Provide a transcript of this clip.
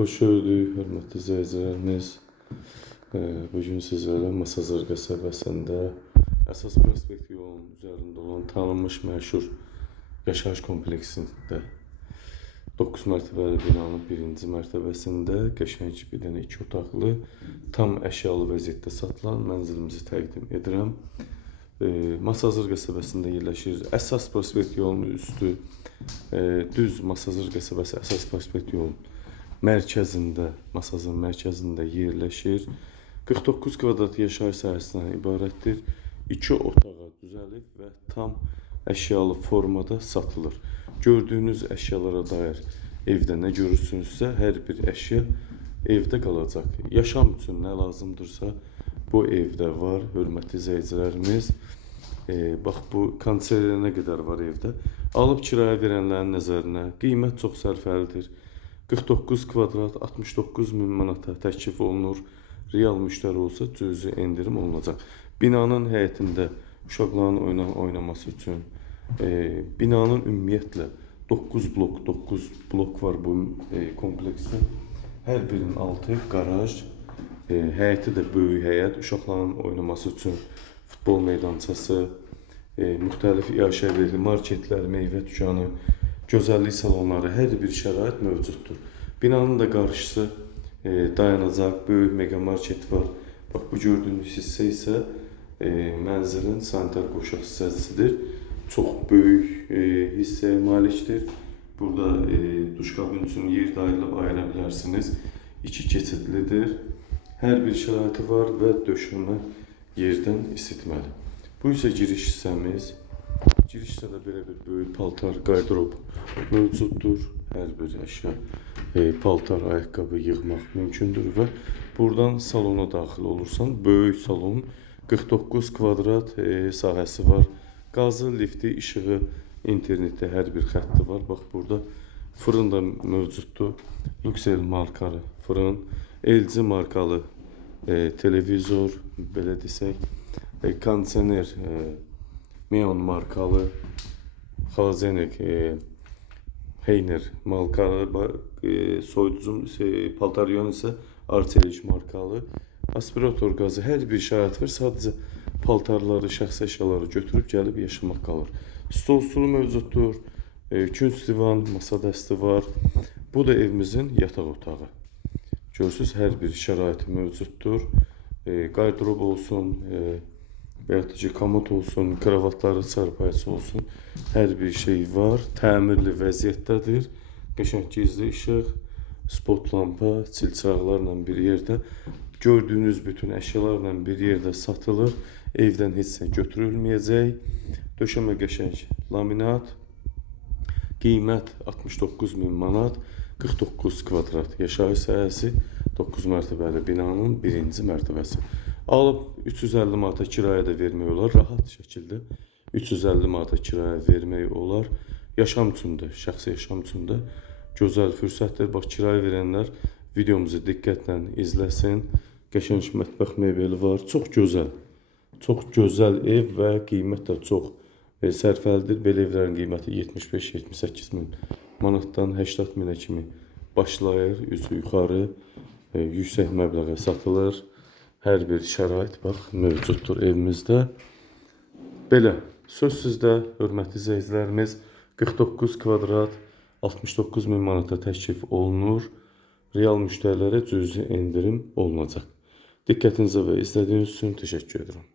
Hoş gördük, hörmətli izləyicilərimiz. Bugün sizlərlə Masazır qəsəbəsində əsas prospekt yolunun üzərində olan tanınmış məşhur yaşayış kompleksində 9 mərtəbəli binanın birinci mərtəbəsində qəşəng bir dənə 2 otaqlı, tam əşyalı vəziyyətdə satılan mənzilimizi təqdim edirəm. Masazır qəsəbəsində yerləşir. Əsas prospekt yolunun üstü düz Masazır qəsəbəsi əsas prospekt yolunun mərkəzində, Masazın mərkəzində yerləşir. 49 kvadrat yaşayış sahəsindən ibarətdir. 2 otağa düzəlib və tam əşyalı formada satılır. Gördüyünüz əşyalara dair evdə nə görürsünüzsə, hər bir əşya evdə qalacaq. Yaşam üçün nə lazımdırsa, bu evdə var, hörmətli izləyicilərimiz. Bax, bu kondisioner nə qədər var evdə. Alıb kirayə verənlərin nəzərinə qiymət çox sərfəlidir. 49 kvadrat 69 min manata təklif olunur. Real müştəri olsa cüzi endirim olunacaq. Binanın həyətində uşaqların oynaması üçün, binanın ümumiyyətlə 9 blok var bu kompleksdə. Hər birinin altı qaraj, həyəti də böyük həyət, uşaqların oynaması üçün futbol meydançası, müxtəlif iaşəli marketlər, meyvə dükanı, gözəllik salonları, hər bir şərait mövcuddur. Binanın da qarşısı dayanacaq, böyük mega market var. Bax, bu gördüyünüz hissə isə mənzilin sanitar qoşaq hissəsidir. Çox böyük hissəyə malikdir. Burada duş kabin üçün yer də ayıra bilərsiniz. 2 keçidlidir. Hər bir şəraiti var və döşəmə yerdən isitməli. Bu isə giriş hissəmiz. Girişdə də belə bir böyük paltar, qardırob mövcuddur. Hər bir əşya, paltar, ayaqqabı yığmaq mümkündür və buradan salona daxil olursan, böyük salon, 49 kvadrat sahəsi var. Qazı, lifti, işığı, internetdə hər bir xətti var. Bax, burada fırın da mövcuddur. Luxel markalı fırın, LG markalı televizor, belə desək, kondisioner, Meon markalı, xalazenik, Heyner markalı, soyuducum, paltaryon isə Arçelik markalı, aspirator qazı, hər bir şərait var. Sadəcə paltarları, şəxsi əşyaları götürüb gəlib yaşamaq qalır. Stol stulu mövcuddur, künc divan, masa dəsti var. Bu da evimizin yataq otağı. Görürsünüz, hər bir şəraiti mövcuddur. Qardırob olsun, veyahut ki, komod olsun, kravatları, çarpayısı olsun, hər bir şey var. Təmirli vəziyyətdədir. Qəşəng gizli işıq, spot lampa, çilçıraqlarla bir yerdə. Gördüyünüz bütün əşyalarla bir yerdə satılır. Evdən heç nə götürülməyəcək. Döşəmə qəşəng laminat. Qiymət 69 min manat. 49 kvadrat yaşayış sahəsi, 9 mərtəbəli binanın birinci mərtəbəsi. Alıb 350 manata kirayə də vermək olar, rahat şəkildə 350 manata kirayə vermək olar. Yaşam üçün də, şəxsi yaşam üçün də gözəl fürsətdir. Bax, kirayə verənlər videomuzu diqqətlə izləsin. Qəşəng mətbəx mebeli var, çox gözəl ev və qiymət də çox sərfəlidir. Belə evlərin qiyməti 75-78 min manatdan 80 minə kimi başlayır, üzü yuxarı, yüksək məbləğə satılır. Hər bir şərait bax mövcuddur evimizdə. Belə, söz sizdə, hörmətli izləyicilərimiz, 49 kvadrat 69 min manata təklif olunur. Real müştərilərə cüzi endirim olunacaq. Diqqətinizə və izlədiyiniz üçün təşəkkür edirəm.